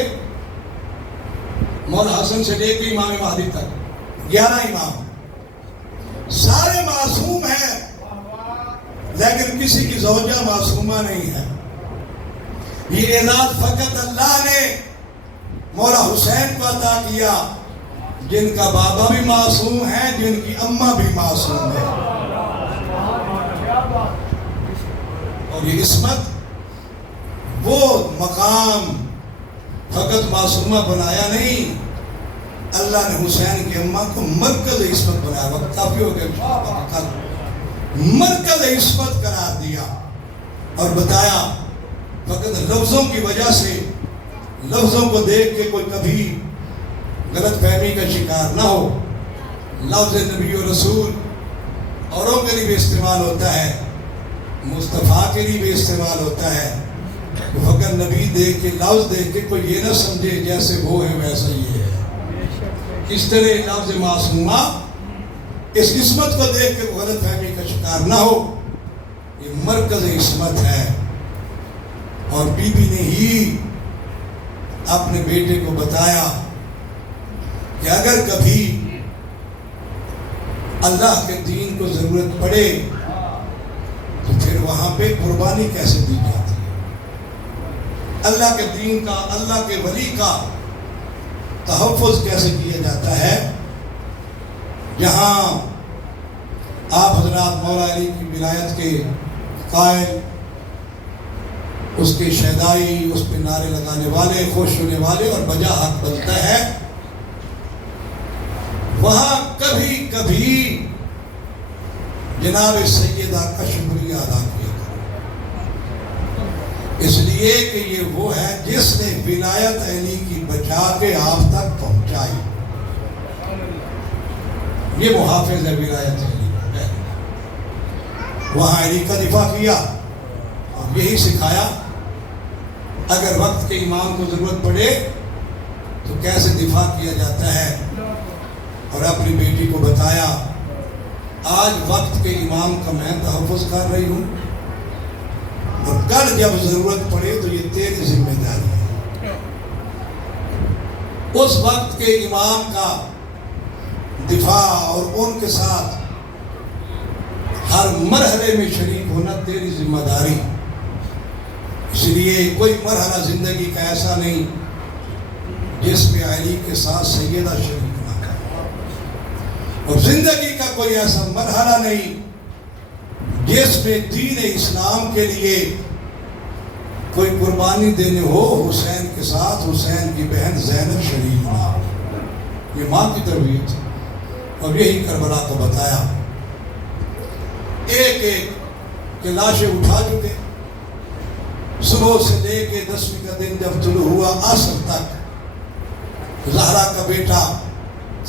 مولا حسن سے لے کے امام مہدی تک 11 امام سارے معصوم ہیں، لیکن کسی کی زوجہ معصومہ نہیں ہے۔ یہ اعزاز فقط اللہ نے مولا حسین کو عطا کیا، جن کا بابا بھی معصوم ہے، جن کی اماں بھی معصوم ہے۔ اور یہ عصمت، وہ مقام فقط معصومہ بنایا نہیں، اللہ نے حسین کی اماں کو مرکز عصمت بنایا۔ وقت کافی ہو گیا، مرکز عصمت قرار دیا اور بتایا فقط لفظوں کی وجہ سے، لفظوں کو دیکھ کے کوئی کبھی غلط فہمی کا شکار نہ ہو۔ لفظ نبی و رسول اوروں کے لیے بھی استعمال ہوتا ہے، مصطفیٰ کے لیے بھی استعمال ہوتا ہے۔ فقط نبی دیکھ کے، لفظ دیکھ کے کوئی یہ نہ سمجھے جیسے وہ ہے ویسا یہ ہے۔ اس طرح لفظ معصومہ، اس عصمت کو دیکھ کے غلط فہمی کا شکار نہ ہو، یہ مرکز عصمت ہے۔ اور بی بی نے ہی اپنے بیٹے کو بتایا کہ اگر کبھی اللہ کے دین کو ضرورت پڑے تو پھر وہاں پہ قربانی کیسے دی جاتی ہے۔ اللہ کے دین کا، اللہ کے ولی کا تحفظ کیسے کیا جاتا ہے؟ جہاں آپ حضرات مولا علی کی ولایت کے قائل، اس کے شیدائی، اس پہ نعرے لگانے والے، خوش ہونے والے اور بجا حق بنتا ہے، وہاں کبھی کبھی جناب سیدہ کا شکریہ ادا کیا کرو، اس لیے کہ یہ وہ ہے جس نے ولایت علی کی بچا کے آپ تک پہنچائی، یہ محافظ ہے ولایت علی کا۔ وہاں علی کا دفاع کیا اور یہی سکھایا، اگر وقت کے امام کو ضرورت پڑے تو کیسے دفاع کیا جاتا ہے، اور اپنی بیٹی کو بتایا آج وقت کے امام کا میں تحفظ کر رہی ہوں، اور کل جب ضرورت پڑے تو یہ تیری ذمہ داری ہے۔ اس وقت کے امام کا دفاع اور ان کے ساتھ ہر مرحلے میں شریک ہونا تیری ذمہ داری۔ اس لیے کوئی مرحلہ زندگی کا ایسا نہیں جس میں علی کے ساتھ سیدہ شریک نہ کرے، اور زندگی کا کوئی ایسا مرحلہ نہیں جس میں دین اسلام کے لیے کوئی قربانی دینے ہو حسین کے ساتھ حسین کی بہن زینب شریک نہ ہو۔ یہ ماں کی تربیت ہے، اور یہی کربلا کو بتایا۔ ایک ایک کہ لاشیں اٹھا چکے، صبح سے لے کے 10ویں کا دن جب طلوع ہوا عصر تک زہرا کا بیٹا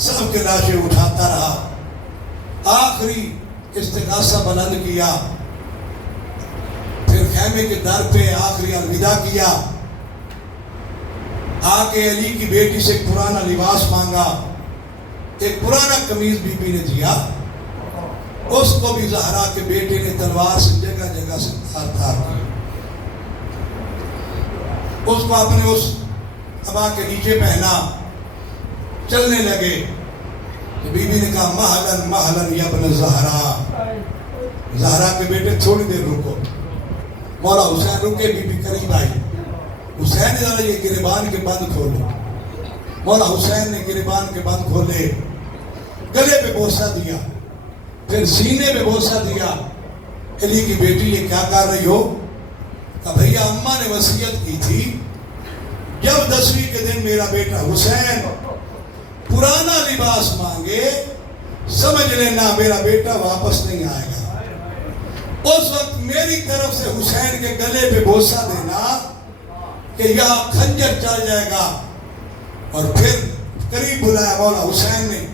سب کے لاشیں اٹھاتا رہا، آخری استغاثہ بلند کیا، پھر خیمے کے در پہ آخری الوداع کیا، آ کے علی کی بیٹی سے ایک پرانا لباس مانگا، ایک پرانا قمیض بی بی نے دیا، اس کو بھی زہرا کے بیٹے نے تلوار سے جگہ جگہ سے تار تار کیا، اس کو اپنے اس ابا کے نیچے پہنا، چلنے لگے تو بی بی نے کہا مہلن مہلن یا ابن زہرا، زہرا کے بیٹے تھوڑی دیر رکو۔ مولا حسین رکے، بی بی قریب آئی، حسین نے ذرا یہ گریبان کے بند کھولے، مولا حسین نے گریبان کے بند کھولے، گلے پہ بوسہ دیا، پھر سینے پہ بوسہ دیا۔ علی کی بیٹی یہ کیا کر رہی ہو؟ کہ بھیا اماں نے وصیت کی تھی جب 10ویں کے دن میرا بیٹا حسین پرانا لباس مانگے سمجھ لینا میرا بیٹا واپس نہیں آئے گا۔ اس وقت میری طرف سے حسین کے گلے پہ بوسہ دینا کہ یہاں خنجر چل جائے گا، اور پھر قریب بلایا مولا حسین نے،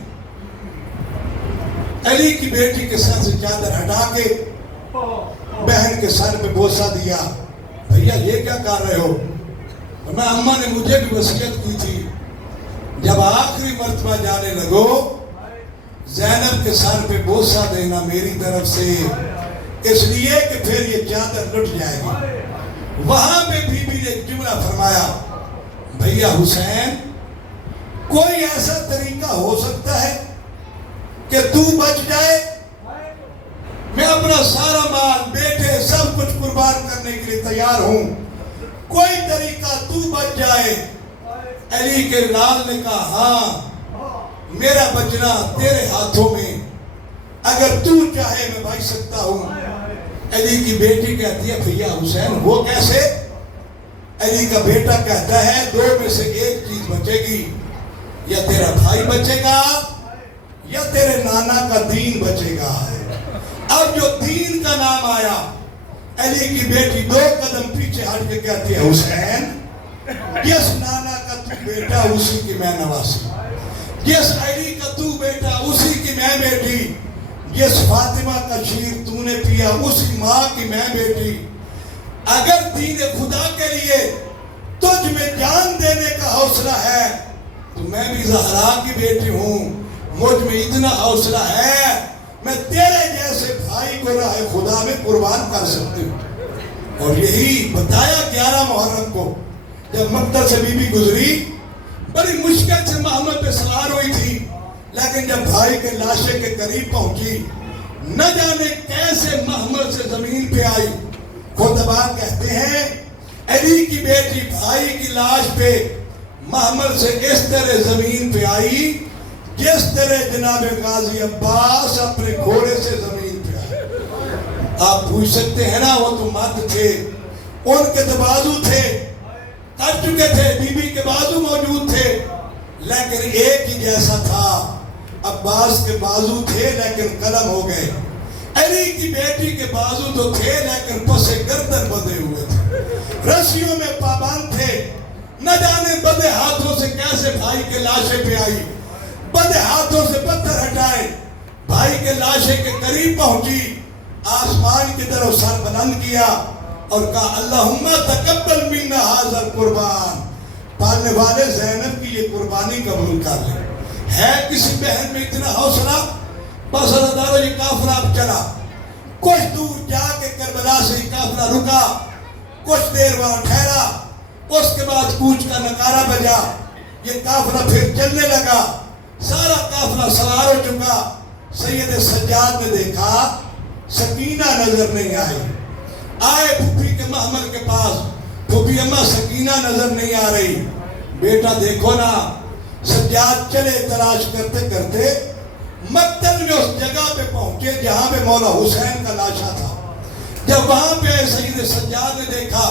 علی کی بیٹی کے سر سے چادر ہٹا کے بہن کے سر پہ بوسہ دیا۔ بھیا یہ کیا کر رہے ہو؟ میں اماں نے مجھے بھی وصیت کی تھی جب آخری مرتبہ جانے لگو زینب کے سر پہ بوسہ دینا میری طرف سے، اس لیے کہ پھر یہ چادر لٹ جائے گی۔ وہاں پہ بی بی نے جملہ فرمایا، بھیا حسین کوئی ایسا طریقہ ہو سکتا ہے کہ تو بچ جائے؟ میں اپنا سارا مال بیٹے سب کچھ قربان کرنے کے لیے تیار ہوں، کوئی طریقہ تو بچ جائے؟ علی کے لال نے کہا ہاں میرا بچنا تیرے ہاتھوں میں، اگر تو چاہے میں بچ سکتا ہوں۔ علی کی بیٹی کہتی ہے بھیا حسین وہ کیسے؟ علی کا بیٹا کہتا ہے دو میں سے ایک چیز بچے گی، یا تیرا بھائی بچے گا یا تیرے نانا کا دین بچے گا۔ اب جو دین کا نام آیا علی کی بیٹی 2 قدم پیچھے ہٹ کے کہتی ہے حسین جس نانا کا تو بیٹا اسی کی میں نواسی، جس علی کا تو بیٹا اسی کی میں بیٹی، جس فاطمہ کا شیر تو نے پیا اسی ماں کی میں بیٹی۔ اگر دین خدا کے لیے تجھ میں جان دینے کا حوصلہ ہے تو میں بھی زہرا کی بیٹی ہوں، مجھ میں اتنا حوصلہ ہے میں تیرے جیسے بھائی کو راہ خدا میں قربان کر سکتی ہوں۔ اور یہی بتایا 11 محرم کو جب مقتل سے بی بی گزری، بڑی مشکل سے محمد پہ سوار ہوئی تھی، لیکن جب بھائی کے لاشے کے قریب پہنچی نہ جانے کیسے محمد سے زمین پہ آئی۔ خطبہ کہتے ہیں علی کی بیٹی بھائی کی لاش پہ محمل سے اس طرح زمین پہ آئی جس طرح جناب غازی عباس اپنے گھوڑے سے زمین پہ آئے. آپ پوچھ سکتے ہیں نا وہ تو مرد تھے, ان کے تو بازو تھے, کر چکے تھے, بی بی کے بازو موجود تھے, لیکن ایک ہی جیسا تھا. عباس کے بازو تھے لیکن قلم ہو گئے. علی کی بیٹی کے بازو تو تھے لیکن پسے گردن بدے ہوئے تھے, رسیوں میں پابند تھے. نہ جانے بدے ہاتھوں سے کیسے بھائی کے لاشے پہ آئی, بدے ہاتھوں سے پتھر ہٹائے, بھائی کے لاشے کے قریب پہنچی, آسمان کی طرف سر بلند کیا اور کہا اللہم تقبل منا ھذا القربان. پالنے والے زینب کی یہ قربانی قبول کر لیں. ہے کسی بہن میں اتنا حوصلہ؟ بس ازادارو یہ قافلہ اب چلا, کچھ دور جا کے کربلا سے یہ قافلہ رکا, کچھ دیر وہاں ٹھہرا, اس کے بعد کوچ کا نکارہ بجا, یہ قافلہ پھر چلنے لگا. سارا قافلہ سوار ہو چکا. سید سجاد نے دیکھا سکینہ نظر نہیں آئی. آئے پھوپھی کے محمل کے پاس, پھوپھی اماں سکینہ نظر نہیں آ رہی. بیٹا دیکھو نا. سجاد چلے تلاش کرتے کرتے مقتل میں اس جگہ پہ پہنچے جہاں پہ مولا حسین کا لاشا تھا. جب وہاں پہ سید سجاد نے دیکھا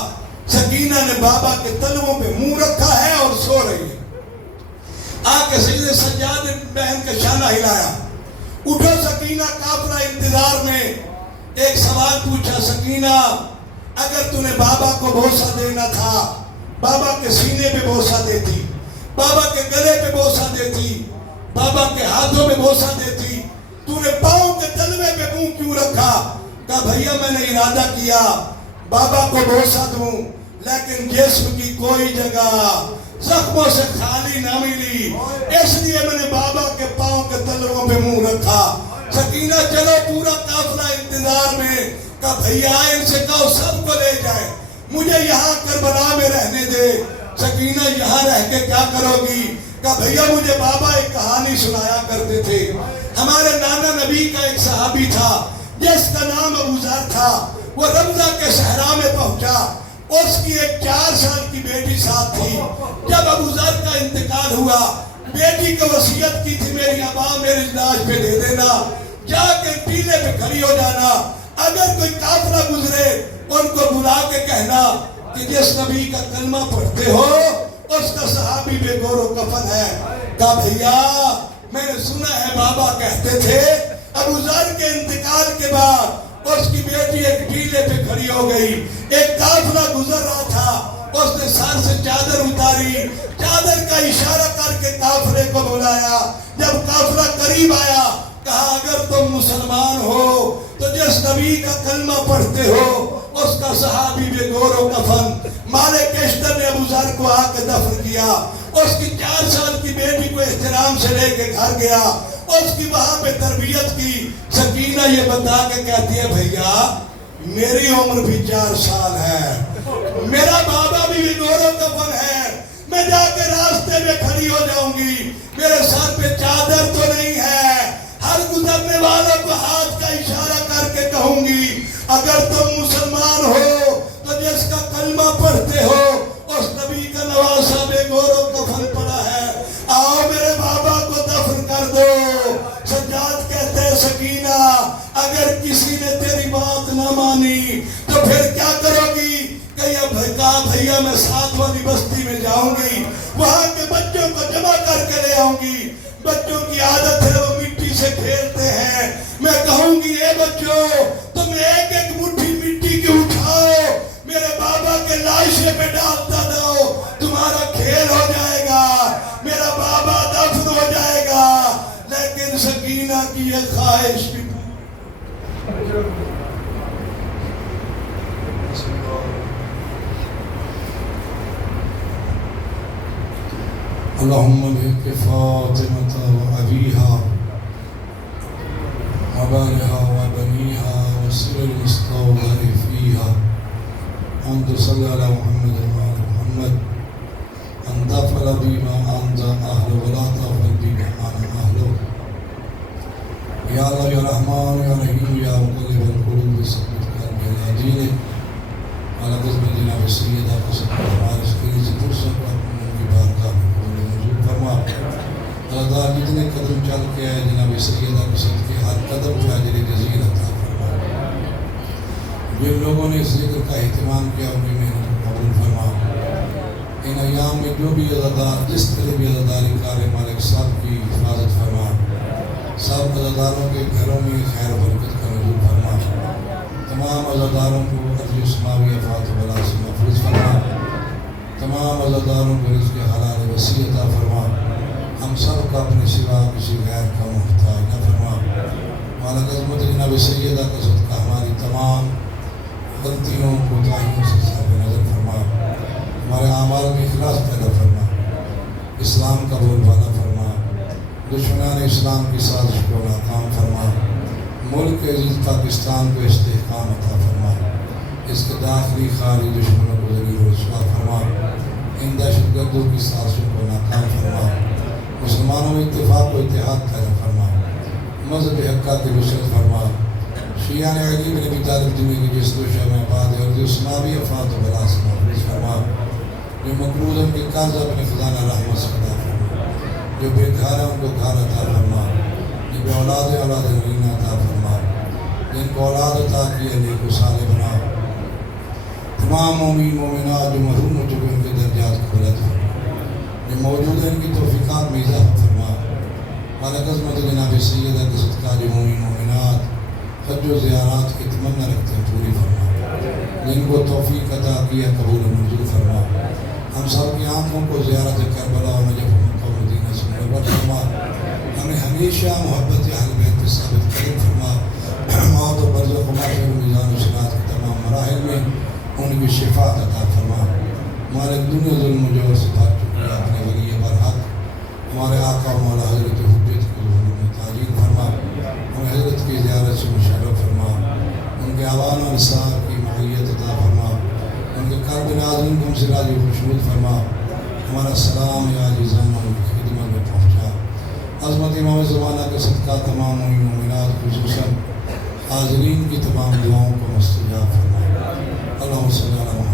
سکینہ نے بابا کے تلووں پہ منہ رکھا ہے اور سو رہی ہے. آ کے سید سجاد نے بہن کا شانہ ہلایا, اٹھو سکینہ. قافلہ انتظار میں. ایک سوال پوچھا, سکینہ اگر تو نے بابا کو بوسہ دینا تھا, بابا کے سینے پہ بوسہ دیتی, بابا کے گلے پہ بوسہ دیتی, بابا کے ہاتھوں پہ بوسہ دیتی, تو نے پاؤں کے تلوے پہ منہ کیوں رکھا؟ کہا بھیا میں نے ارادہ کیا بابا کو بوسہ دوں, لیکن جسم کی کوئی جگہ زخموں سے خالی نہ ملی, اس لیے میں نے بابا کے پاؤں کے تلووں پہ منہ رکھا. سکینہ چلو, پورا قافلہ انتظار میں. کہا بھیا ان سے کہو سب کو لے جائے, مجھے یہاں کربلا میں رہنے دے. سکینہ یہاں رہ کے کیا کرو گی؟ کہا بھیا مجھے بابا ایک کہانی سنایا کرتے تھے. ہمارے نانا نبی کا ایک صحابی تھا جس کا نام ابو ذر تھا. وہ رمضہ کے صحرا میں پہنچا, اس کی ایک 4 سال کی بیٹی ساتھ تھی. جب ابو ذر کا انتقال ہوا, بیٹی کو وصیت کی تھی میری ابا میری لاش پہ دے دینا, جا کے ٹیلے پہ کھڑی ہو جانا, اگر کوئی قافلہ گزرے ان کو بلا کے کہنا کہ جس نبی کا کلمہ پڑھتے ہو اس کا صحابی بے گور و کفن ہے. کہا بھیا میں نے سنا ہے بابا کہتے تھے ابو ذر کے انتقال کے بعد اس کی بیٹی ایک ٹیلے پہ کھڑی ہو گئی, ایک قافلہ گزر رہا تھا, اس نے سر سے چادر اتاری, چادر کا اشارہ کر کے قافلے کو بلایا. جب قافلہ قریب آیا کہا اگر تم مسلمان ہو تو جس نبی کا کلمہ پڑھتے ہو اس کا صحابی بے گور و کفن. مالک کشتر نے ابو ذر کو آ کے دفن کیا. اس کی 4 سال کی بیٹی کو احترام سے لے کے گھر گیا, اس کی وہاں پہ تربیت کی. سکینہ یہ بتا کے کہتی ہے بھیا میری عمر بھی 4 سال ہے, میرا بابا بھی بے گور و کفن ہے, میں جا کے راستے میں کھڑی ہو جاؤں گی, میرے سر پہ چادر تو نہیں ہے, ہر گزرنے والوں کو ہاتھ کا اشارہ کر کے کہوں گی اگر تم مسلمان ہو تو جس کا کلمہ پڑھتے ہو اس نبی کا نواسہ بے گور و کفن پڑا ہے, آؤ میرے بابا کو دفن کر دو. سجاد کہتے ہیں سکینہ اگر کسی نے تیری بات نہ مانی تو پھر کیا کرو گی؟ کہا بھیا میں 7 والی بستی میں جاؤں گی, وہاں کے بچوں کو جمع کر کے لے آؤں گی. بچوں کی عادت ہے وہ مٹی سے کھیلتے ہیں, میں کہوں گی اے بچوں تم ایک ایک مٹھی مٹی کی اٹھاؤ, میرے بابا کے لاشے پہ ڈالتا جاؤ, تمہارا کھیل ہو جائے گا, میرا بابا دفن ہو جائے گا. لیکن سکینہ کی یہ خواہش بھی اللهم بك فاطمة وأبيها وبالها وبنيها وسر المستودع فيها أن تصلي على محمد وعلى محمد أن تفعل بما أنت أهل ولا تفعل بما أنا أهله. يا الله يا رحمن يا رحيم يا مقلب القلوب ثبت قلبي على دينك والا قسم جناب سیدہ قسم ہمارے سکری سے فرصت پر ان کی بارگاہ میں قبول منظور فرما۔ اللہ تعالیٰ جتنے قدم چل کے آئے جناب سیدہ قسم کے ہر قدم پہ اجر جزیل عطا فرما۔ جن لوگوں نے اس ذکر کا اہتمام کیا ان کی محنت قبول فرما۔ ان ایام میں جو بھی عزادار جس طرح بھی عزاداری کار مالک سب کی حفاظت فرما، سب عزاداروں کے گھروں میں خیر و برکت کا نزول فرما، تمام عزاداروں کو ارض و سماوی آفات و بلا سے محفوظ فرما، تمام عزاداروں کو رزق حلال وسیع عطا فرما، ہم سب کا اپنے سوا کسی غیر کا محتاج نہ فرما۔ مالک عظمت جناب سیدہ کا صدقہ ہماری تمام غلطیوں کوتاہیوں سے صرف نظر فرما، ہمارے اعمال میں اخلاص پیدا فرما، اسلام کا بول بالا فرما، دشمنان اسلام کی سازش کو ناکام فرما، ملک عزیز پاکستان کو استحکام عطا فرما، اس کے داخلی خارجی دشمنوں کو ذلیل و رسوا فرما، ان دہشت گردوں کی سازشوں کو ناکام فرما، مسلمانوں میں اتفاق و اتحاد پیدا فرما، مذہب حقہ کی نصرت فرما، شیعان علی بن ابی طالب دنیا کی جس دوشہ میں آباد ہے اور جو سماوی آفات و بلا سے محفوظ فرما، جو مقروض ان کے قرض اپنے خزانہ رحمت سے ادا فرما، جو بے گھر ان کو گھر عطا فرما، جن کو اولاد نرینہ عطا فرما، جن کو اولاد عطا کی ہے نیک و صالح بنا، تمام مومن مومنات جو محروم ہو چکے ان کے درجات کو بلند فرما، جو موجود ہیں ان کی توفیقات میں اضافہ فرما۔ مالک عظمت جناب سیدہ کے صدقہ جو مومن مومنات حج و زیارات کی تمنا رکھتے ہیں پوری فرما، جن کو توفیق عطا کیا قبول و منظور فرما، ہم سب کی آنکھوں کو زیارت کربلا و نجف مکہ و مدینہ سے منور فرما، ہمیں ہمیشہ محبت اہل بیت پہ ثابت قدم فرما، موت و برزخ و محشر و میزان و صراط کے تمام مراحل میں ان کی شفاعت عطا فرما۔ مالک دنیا ظلم و جور سے بھاگ چکی ہے اپنے ولی برحق ہمارے آقا و مولا حضرت حجت کی ظہور میں تاجیل فرما، ہمیں حضرت کی زیارت سے مشرف فرما، ان کے آوان و نثار کی معیت عطا فرما، ان کے قلب ناظرین کو ہم سے راضی خوشنود فرما، ہمارا سلام یا عزیزان ان کی خدمت میں پہنچا۔ عظمت امام زمانہ کے صدقہ تمام مومن مومنات خصوصاً حاضرین کی تمام دعاؤں کو مستجاب فرما۔ اللہم صلی اللہ علیہ وسلم